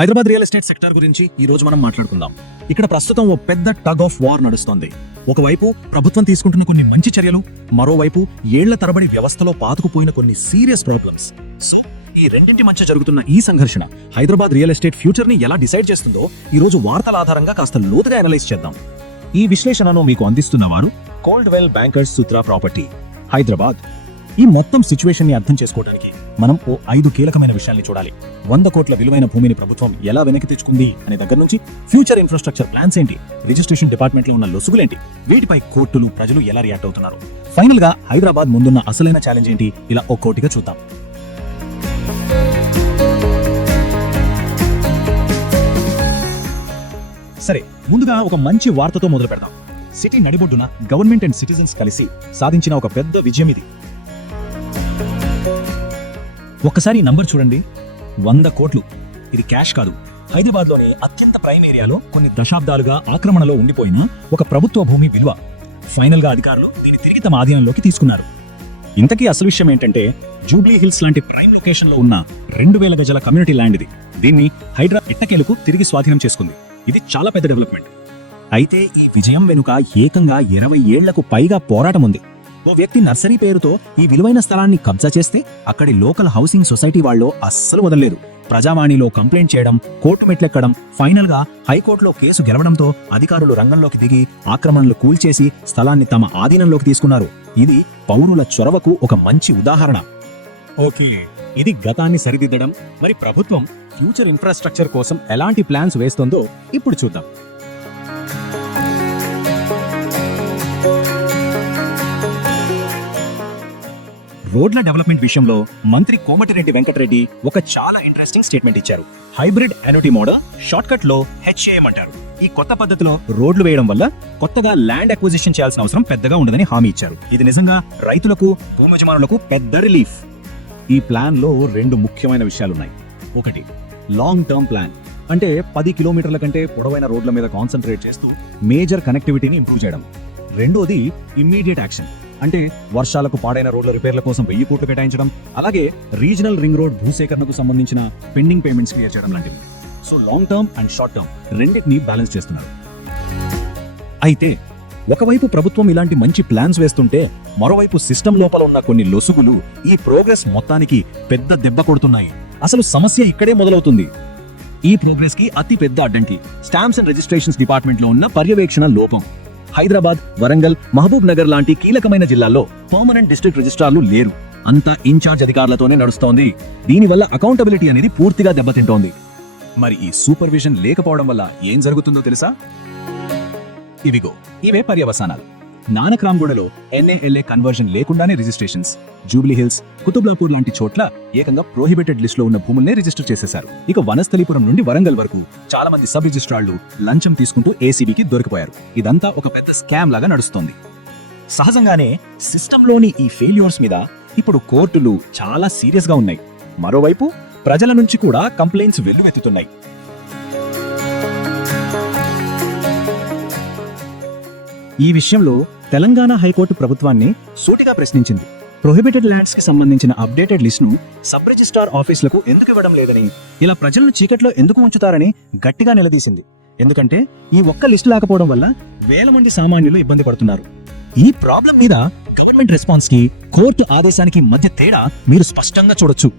Hyderabad real estate sector గురించి ఈ రోజు మనం మాట్లాడుకుందాం. ఇక్కడ ప్రస్తుతం ఓ పెద్ద టగ్ ఆఫ్ వార్ నడుస్తోంది. ఒకవైపు ప్రభుత్వం తీసుకుంటున్న కొన్ని మంచి చర్యలు, మరోవైపు ఏళ్ల తరబడి వ్యవస్థలో పాతుకుపోయిన కొన్ని సీరియస్ ప్రాబ్లమ్స్. సో ఈ రెండింటి మధ్య జరుగుతున్న ఈ సంఘర్షణ హైదరాబాద్ రియల్ ఎస్టేట్ ఫ్యూచర్ ని ఎలా డిసైడ్ చేస్తుందో ఈ రోజు వార్తల ఆధారంగా కాస్త లోతుగా అనలైజ్ చేద్దాం. ఈ విశ్లేషణను మీకు అందిస్తున్నవారు Coldwell bankers Sutra property, Hyderabad. ఈ మొత్తం సిచ్యువేషన్ ని అర్థం చేసుకోవడానికి మనం ఓ 5 కీలకమైన విషయాల్ని చూడాలి. 100 కోట్ల విలువైన భూమిని ప్రభుత్వం ఎలా వెనక్కి తెచ్చుకుంది అనే దగ్గర నుంచి ఫ్యూచర్ ఇన్ఫ్రాస్ట్రక్చర్ ప్లాన్స్ ఏంటి, రిజిస్ట్రేషన్ డిపార్ట్మెంట్ లో ఉన్న లొసుగులేంటి, వీటిపై కోర్టులు, ప్రజలు ఎలా రియాక్ట్ అవుతున్నారు, ఫైనల్ గా హైదరాబాద్ ముందున్న అసలైన ఛాలెంజ్ ఏంటి, ఇలా ఒక్కోటిగా చూద్దాం. సరే, ముందుగా ఒక మంచి వార్తతో మొదలు పెడదాం. సిటీ నడిబొడ్డున గవర్నమెంట్ అండ్ సిటిజన్స్ కలిసి సాధించిన ఒక పెద్ద విజయం ఇది. ఒక్కసారి నంబర్ చూడండి, 100 కోట్లు. ఇది క్యాష్ కాదు. హైదరాబాద్లోని అత్యంత ప్రైమ్ ఏరియాలో కొన్ని దశాబ్దాలుగా ఆక్రమణలో ఉండిపోయిన ఒక ప్రభుత్వ భూమి విలువ. ఫైనల్ గా అధికారులు దీన్ని తిరిగి తమ ఆధీనంలోకి తీసుకున్నారు. ఇంతకీ అసలు విషయం ఏంటంటే, జూబ్లీ హిల్స్ లాంటి ప్రైమ్ లొకేషన్ లో ఉన్న 2000 గజాల కమ్యూనిటీ ల్యాండ్ ఇది. దీన్ని హైడ్రా ఎట్టకేలకు తిరిగి స్వాధీనం చేసుకుంది. ఇది చాలా పెద్ద డెవలప్మెంట్. అయితే ఈ విజయం వెనుక ఏకంగా 20 ఏళ్లకు పైగా పోరాటం ఉంది. ఓ వ్యక్తి నర్సరీ పేరుతో ఈ విలువైన స్థలాన్ని కబ్జా చేస్తే అక్కడి లోకల్ హౌసింగ్ సొసైటీ వాళ్ళు అస్సలు వదలలేదు. ప్రజావాణిలో కంప్లైంట్ చేయడం, కోర్టు మెట్లెక్కడం, ఫైనల్ గా హైకోర్టులో కేసు గెలవడంతో అధికారులు రంగంలోకి దిగి ఆక్రమణలు కూల్చేసి స్థలాన్ని తమ ఆధీనంలోకి తీసుకున్నారు. ఇది పౌరుల చొరవకు ఒక మంచి ఉదాహరణ. ఓకే, ఇది గతాన్ని సరిదిద్దడం. మరి ప్రభుత్వం ఫ్యూచర్ ఇన్ఫ్రాస్ట్రక్చర్ కోసం ఎలాంటి ప్లాన్స్ వేస్తుందో ఇప్పుడు చూద్దాం. రోడ్ల డెవలప్మెంట్ విషయంలో మంత్రి కోమటిరెడ్డి వెంకటరెడ్డి ఒక చాలా ఇంట్రెస్టింగ్ స్టేట్మెంట్ ఇచ్చారు. Hybrid annuity model, short cut లో HAM అంటారు. ఈ కొత్త పద్ధతిలో రోడ్లు వేయడం వల్ల కొత్తగా ల్యాండ్ అక్విజిషన్ చేయాల్సిన అవసరం పెద్దగా ఉండదని హామీ ఇచ్చారు. ఇది నిజంగా రైతులకు, భూమి యజమానులకు పెద్ద రిలీఫ్. ఈ ప్లాన్ లో 2 ముఖ్యమైన విషయాలున్నాయి. ఒకటి, లాంగ్ టర్మ్ ప్లాన్, అంటే 10 కిలోమీటర్ల కంటే పొడవైన రోడ్ల మీద కాన్సన్ట్రేట్ చేస్తూ మేజర్ కనెక్టివిటీని ఇంప్రూవ్ చేయడం. రెండోది, ఇమ్మీడియట్ యాక్షన్, అంటే వర్షాలకు పాడైన రోడ్ల రిపేర్ల కోసం 1000 కోట్లు కేటాయించడం, అలాగే రీజనల్ రింగ్ రోడ్ భూసేకరణకు సంబంధించిన పెండింగ్ పేమెంట్స్ క్లియర్ చేయడం లాంటివి. So long term and short term రెండింటిని బ్యాలెన్స్ చేస్తున్నారు. అయితే ఒకవైపు ప్రభుత్వం ఇలాంటి మంచి ప్లాన్స్ వేస్తుంటే, మరోవైపు సిస్టమ్ లోపల ఉన్న కొన్ని లొసుగులు ఈ ప్రోగ్రెస్ మొత్తానికి పెద్ద దెబ్బ కొడుతున్నాయి. అసలు సమస్య ఇక్కడే మొదలవుతుంది. ఈ ప్రోగ్రెస్ కి అతి పెద్ద అడ్డంకి స్టాంప్స్ అండ్ రిజిస్ట్రేషన్స్ డిపార్ట్మెంట్ లో ఉన్న పర్యవేక్షణ లోపం. హైదరాబాద్, వరంగల్, మహబూబ్ నగర్ లాంటి కీలకమైన జిల్లాల్లో పర్మనెంట్ డిస్ట్రిక్ట్ రిజిస్ట్రార్లు లేరు. అంతా ఇన్ఛార్జ్ అధికారులతోనే నడుస్తోంది. దీనివల్ల అకౌంటబిలిటీ అనేది పూర్తిగా దెబ్బతింటోంది. మరి ఈ సూపర్విజన్ లేకపోవడం వల్ల ఏం జరుగుతుందో తెలుసా? ఇవిగో ఇవే పర్యవసానాలు. నానక్రామ్గూడలో NALA కన్వర్జన్ లేకుండానే రిజిస్ట్రేషన్స్, జూబ్లీ హిల్స్, కుతుబ్లాపూర్ లాంటి చోట్ల ఏకంగా ప్రోహిబిటెడ్ లిస్ట్ లో ఉన్న భూముల్నే రిజిస్టర్ చేసేశారు. ఇక వనస్థలిపురం నుండి వరంగల్ వరకు చాలా మంది సబ్ రిజిస్ట్రార్లు లంచం తీసుకుంటూ ACBకి దొరికిపోయారు. ఇదంతా ఒక పెద్ద స్కామ్ లాగా నడుస్తోంది. సహజంగానే సిస్టంలోని ఈ ఫెయిల్యూర్స్ మీద ఇప్పుడు కోర్టులు చాలా సీరియస్ గా ఉన్నాయి. మరోవైపు ప్రజల నుంచి కూడా కంప్లైంట్స్ వెల్లువెత్తుతున్నాయి. ఈ విషయంలో తెలంగాణ హైకోర్టు ప్రభుత్వాన్ని సూటిగా ప్రశ్నించింది. ప్రొహిబిటెడ్ ల్యాండ్స్ కి సంబంధించిన అప్డేటెడ్ లిస్ట్ ను సబ్ రిజిస్ట్రార్ ఆఫీసులకు ఎందుకు ఇవ్వడం లేదని, ఇలా ప్రజలను చీకట్లో ఎందుకు ఉంచుతారని గట్టిగా నిలదీసింది. ఎందుకంటే ఈ ఒక్క లిస్టు లేకపోవడం వల్ల వేల మంది సామాన్యులు ఇబ్బంది పడుతున్నారు. ఈ ప్రాబ్లం మీద గవర్నమెంట్ రెస్పాన్స్ కి, కోర్టు ఆదేశానికి మధ్య తేడా మీరు స్పష్టంగా చూడొచ్చు.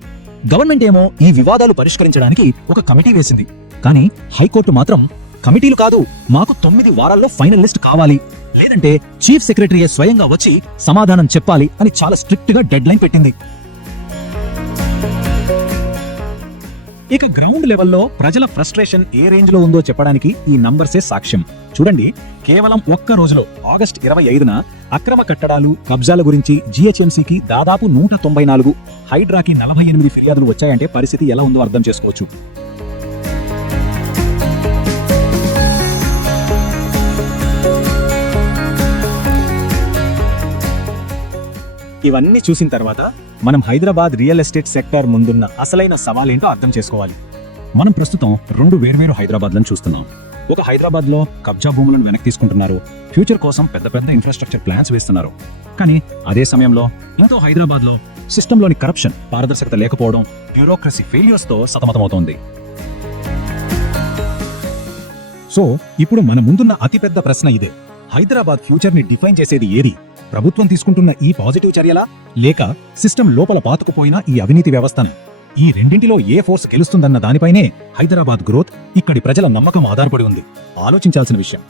గవర్నమెంట్ ఏమో ఈ వివాదాలు పరిష్కరించడానికి ఒక కమిటీ వేసింది. కానీ హైకోర్టు మాత్రం, కమిటీలు కాదు, మాకు 9 వారాల్లో ఫైనల్ లిస్ట్ కావాలి, లేదంటే చీఫ్ సెక్రటరీయే స్వయంగా వచ్చి సమాధానం చెప్పాలి అని చాలా స్ట్రిక్ట్ గా డెడ్ లైన్ పెట్టింది. ఇక గ్రౌండ్ లెవెల్లో ప్రజల ఫ్రస్ట్రేషన్ ఏ రేంజ్ లో ఉందో చెప్పడానికి ఈ నంబర్సే సాక్ష్యం. చూడండి, కేవలం ఒక్క రోజులో ఆగస్టు 25న అక్రమ కట్టడాలు, కబ్జాల గురించి GHMCకి దాదాపు 194, హైడ్రాకి 48 ఫిర్యాదులు వచ్చాయంటే పరిస్థితి ఎలా ఉందో అర్థం చేసుకోవచ్చు. ఇవన్నీ చూసిన తర్వాత మనం హైదరాబాద్ రియల్ ఎస్టేట్ సెక్టర్ ముందున్న అసలైన సవాలేంటో అర్థం చేసుకోవాలి. మనం ప్రస్తుతం 2 వేర్వేరు హైదరాబాద్లను చూస్తున్నాం. ఒక హైదరాబాద్లో కబ్జా భూములను వెనక్కి తీసుకుంటున్నారు, ఫ్యూచర్ కోసం పెద్ద పెద్ద ఇన్ఫ్రాస్ట్రక్చర్ ప్లాన్స్ వేస్తున్నారు. కానీ అదే సమయంలో ఇంకో హైదరాబాద్లో సిస్టంలోని కరప్షన్, పారదర్శకత లేకపోవడం, బ్యూరోక్రసీ ఫెయిల్యూర్స్ తో సతమతమవుతోంది. సో ఇప్పుడు మన ముందున్న అతిపెద్ద ప్రశ్న ఇదే. హైదరాబాద్ ఫ్యూచర్ ని డిఫైన్ చేసేది ఏది? ప్రభుత్వం తీసుకుంటున్న ఈ పాజిటివ్ చర్యలా, లేక సిస్టమ్ లోపల పాతుకుపోయిన ఈ అవినీతి వ్యవస్థని? ఈ రెండింటిలో ఏ ఫోర్స్ గెలుస్తుందన్న దానిపైనే హైదరాబాద్ గ్రోత్, ఇక్కడి ప్రజల నమ్మకం ఆధారపడి ఉంది. ఆలోచించాల్సిన విషయం.